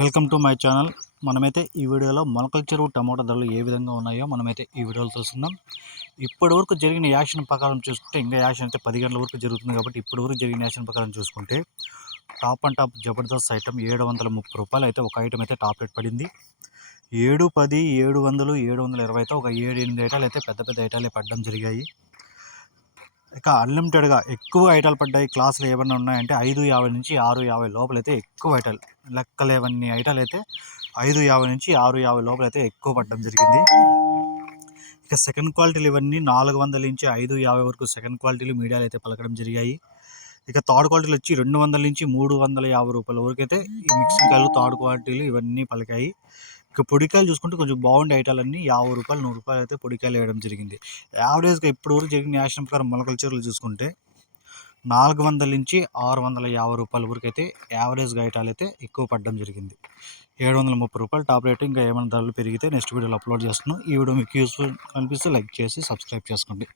Welcome to my channel. మనమైతే ఈ వీడియోలో మొలకల చెరువు టమాటా ధరలు ఏ విధంగా ఉన్నాయో మనమైతే ఈ వీడియోలో చూస్తున్నాం ఇప్పటి వరకు జరిగిన యాక్షన్ ప్రకారం చూసుకుంటే ఇంకా యాక్షన్ అయితే పది గంటల వరకు జరుగుతుంది కాబట్టి ఇప్పటి వరకు జరిగిన యాక్షన్ ప్రకారం చూసుకుంటే టాప్ అండ్ టాప్ జబర్దస్త్ ఐటమ్ ఏడు వందల ముప్పై రూపాయలు అయితే ఒక ఐటమ్ అయితే టాప్ రేట్ పడింది. ఏడు పది ఏడు వందలు ఏడు వందల ఇరవై అయితే ఒక ఏడు ఎనిమిది ఐటాలు అయితే పెద్ద పెద్ద ఐటాలే పడడం జరిగాయి. ఇంకా అన్లిమిటెడ్గా ఎక్కువ ఐటాలు పడ్డాయి. క్లాసులు ఏమైనా ఉన్నాయంటే ఐదు యాభై నుంచి ఆరు యాభై లోపలైతే ఎక్కువ ఐటాలు లెక్కలేవన్నీ ఐటాలు అయితే ఐదు యాభై నుంచి ఆరు యాభై లోపలైతే ఎక్కువ పడడం జరిగింది. ఇక సెకండ్ క్వాలిటీలు ఇవన్నీ నాలుగు వందల నుంచి ఐదు యాభై వరకు సెకండ్ క్వాలిటీలు మీడియాలు అయితే పలకడం జరిగాయి. ఇక థర్డ్ క్వాలిటీలు వచ్చి రెండు వందల నుంచి మూడు వందల యాభై రూపాయల వరకు అయితే ఈ మిక్సింగ్ కాయలు థర్డ్ క్వాలిటీలు ఇవన్నీ పలికాయి. ఇక పొడికాయలు చూసుకుంటే కొంచెం బాగుండే ఐటాలన్నీ యాభై రూపాయలు నూరు రూపాయలు అయితే పొడికాయలు వేయడం జరిగింది. యావరేజ్గా ఇప్పుడు వరకు జరిగిన యాక్షన్ ప్రకారం మొలకల చీరలు చూసుకుంటే నాలుగు వందల నుంచి ఆరు వందల యాభై రూపాయల వరకు అయితే యావరేజ్గా ఐటాలు అయితే ఎక్కువ పడడం జరిగింది. ఏడు వందల ముప్పై రూపాయలు టాప్ రేట్. ఇంకా ఏమైనా ధరలు పెరిగితే నెక్స్ట్ వీడియోలో అప్లోడ్ చేస్తున్నాను ఈ వీడియో మీకు యూస్ఫుల్ అనిపిస్తే లైక్ చేసి సబ్స్క్రైబ్ చేసుకోండి.